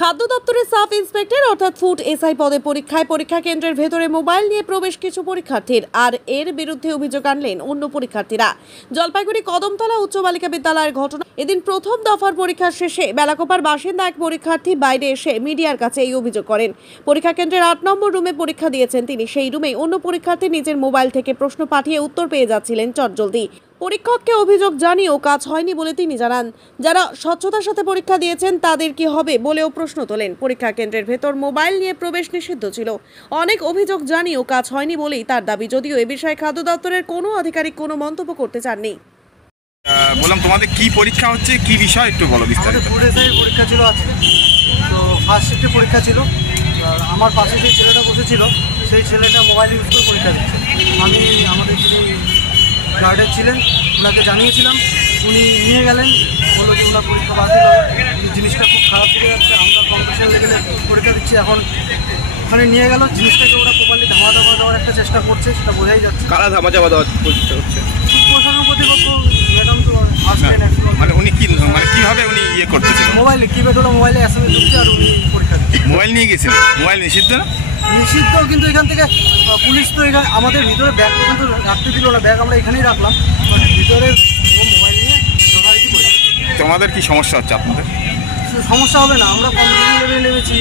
খাদ্য দপ্তরের sub inspector অর্থাৎ ফুড এসআই পদে পরীক্ষা কেন্দ্রের ভেতরে মোবাইল নিয়ে প্রবেশ কিছু পরীক্ষার্থীর, আর এর বিরুদ্ধে অভিযোগ আনলেন অন্য পরীক্ষার্থীরা। জলপাইগুড়ি কদমতলা উচ্চ বালিকা বিদ্যালয়ের ঘটনা। এদিন প্রথম দফার পরীক্ষা শেষে বেলাকোপার বাসিন্দা এক পরীক্ষার্থী বাইরে এসে মিডিয়ার কাছে এই অভিযোগ করেন। পরীক্ষা কেন্দ্রের 8 নম্বর রুমে পরীক্ষা দিয়েছেন তিনি। সেই রুমেই অন্য পরীক্ষার্থী নিজের মোবাইল থেকে প্রশ্ন পাঠিয়ে উত্তর পেয়ে যাচ্ছিলেন চটজলদি। পরীক্ষককে অভিযোগ জানিয়েও কাজ হয়নি বলে তিনি জানান। যারা স্বচ্ছতার সাথে পরীক্ষা দিয়েছেন তাদের কি হবে বলেও প্রশ্ন তোলেন। পরীক্ষা কেন্দ্রের ভেতর মোবাইল নিয়ে প্রবেশ নিষিদ্ধ ছিল। অনেক অভিযোগ জানিয়েও কাজ হয়নি বলেই তার দাবি, যদিও এ বিষয়ে খাদ্য দপ্তরের কোনো আধিকারিক কোনো মন্তব্য করতে চাননি। বললাম, তোমাদের কি পরীক্ষা হচ্ছে, কি বিষয় একটু বলো বিস্তারিত। ফুড এসআই পরীক্ষা ছিল আজকে, তো ফার্স্ট শিফটে পরীক্ষা ছিল। আর আমার পাশে যে ছেলেটা বসেছিল সেই ছেলেটা মোবাইল ইউজ করে পরীক্ষা দিচ্ছে। আমি আমাদের যিনি গার্ডের ছিলেন ওনাকে জানিয়েছিলাম, উনি নিয়ে গেলেন, বললো যে ওনার পরীক্ষা বাতিল হবে, জিনিসটা খুব খারাপ হয়ে যাচ্ছে, আমরা কম্পিটিশন লেভেলে পরীক্ষা দিচ্ছি। এখন ওখানে নিয়ে গেল, জিনিসটাকে ওরা প্রপারলি ধামা দেওয়ার একটা চেষ্টা করছে, সেটা বোঝাই যাচ্ছে। কারা ধামা দেওয়ার চেষ্টা করছে? প্রশাসন কর্তৃপক্ষ, ম্যাডাম তো আসছেন। মানে উনি কি, মানে কিভাবে উনি করতেছিলেন? মোবাইলে কিপ্যাড হলো, মোবাইলে এসএমএস ঢুকছে আর উনি পরীক্ষা দিচ্ছে। মোবাইল নিয়ে গেছিলেন? মোবাইল নিষিদ্ধ না? নিষিদ্ধ, কিন্তু এখান থেকে পুলিশ তো এখানে আমাদের ভিতরে ব্যাগ পর্যন্ত রাখতে দিল না। ব্যাগ আমরা এখানেই রাখলাম, ভিতরে ও মোবাইল নিয়ে যথারীতি করে। তোমাদের কি সমস্যা হচ্ছে? আপনাদের সমস্যা হবে না, আমরা কম্পিটিশন লেভেলে নেমেছি।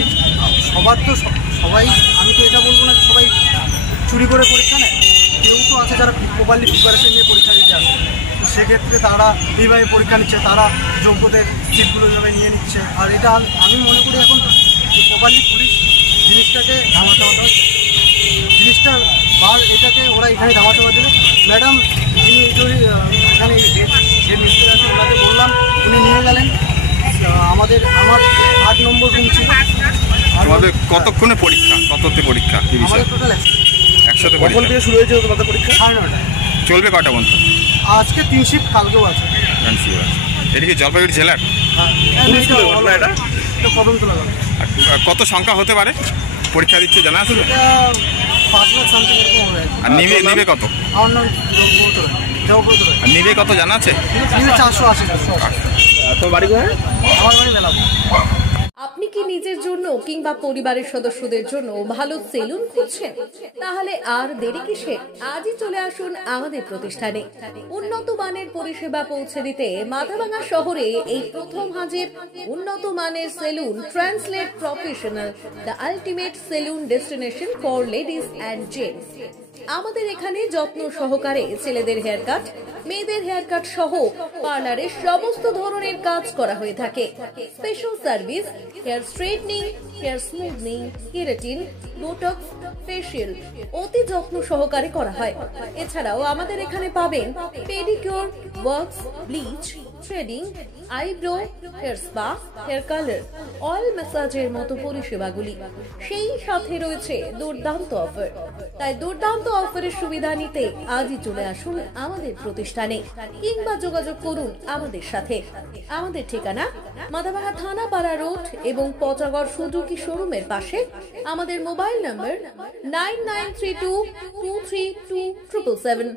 সবার তো সবাই, আমি তো এটা বলবো না যে সবাই চুরি করে পরীক্ষা নেয়। কেউ তো আছে যারা প্রপারলি প্রিপারেশন নিয়ে পরীক্ষা দিতে আসে, সেক্ষেত্রে তারা এইভাবে পরীক্ষা নিচ্ছে, তারা যোগ্যদের সিটগুলো এইভাবে নিয়ে নিচ্ছে। আর এটা আমি মনে করি এখন প্রপারলি পুলিশ জিনিসটাকে ধামাচাপা দেয়, জিনিসটা এটাকে ওরা এখানে ধামাচাপা দেবে। ম্যাডাম যিনি এখানে যে মিস্ত্রি আছে ওনাকে বললাম, উনি নিয়ে গেলেন। আমার 8 নম্বর রুম ছিল। তোমাদের কতক্ষণে পরীক্ষা? কততে পরীক্ষা? আমাদের টোটাল 100তে পরীক্ষা। থেকে শুরু হয়েছে তোমাদের পরীক্ষা 9:30। চলবে কটা পর্যন্ত? আজকে 3 শিফট, কালকেও আছে। এটা কি জলপাইগুড়ি জেলার? এটা কদমতলা। কত সংখ্যা হতে পারে পরীক্ষা দিচ্ছে জানা আছে? 5 লাখ সামথিং এরকম হবে। আর নিবে কত? আমার নাম জগবতরা। আর নিবে কত জানা আছে? 480। তোর বাড়ি কোথায়? আমার বাড়ি মেলাম। আপনি কি নিজের জন্য কিংবা পরিবারের সদস্যদের জন্য ভালো সেলুন খুঁজছেন? তাহলে আর দেরি কিসে? আজই চলে আসুন আমাদের প্রতিষ্ঠানে। উন্নত মানের পরিষেবা পৌঁছে দিতে মাথাভাঙা শহরে এই প্রথম হাজির উন্নত মানের salon translate professional, the ultimate salon destination for ladies and gents. আমাদের এখানে যত্ন সহকারে ছেলেদের হেয়ার কাট, মেয়েদের হেয়ার কাট সহ পার্লারের সমস্ত ধরনের কাজ করা হয়ে থাকে। Special service, hair straightening, hair smoothing, keratin, botox, facial অতি যত্ন সহকারে করা হয়। এছাড়াও আমাদের এখানে পাবেন pedicure, wax, bleach, threading, eyebrow, hair spa, hair colour, oil ম্যাসাজের মতো পরিষেবাগুলি। সেই সাথে রয়েছে দুর্দান্ত অফার। তাই দুর্দান্ত অফারের সুবিধা নিতে আজই চলে আসুন আমাদের প্রতিষ্ঠানে কিংবা যোগাযোগ করুন আমাদের সাথে। আমাদের ঠিকানা মাথাভাঙা থানাপাড়া রোড এবং পচাগড় সুজুকি শোরুমের পাশে। আমাদের মোবাইল নম্বর 9932232777।